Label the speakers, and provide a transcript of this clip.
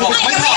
Speaker 1: 我很好。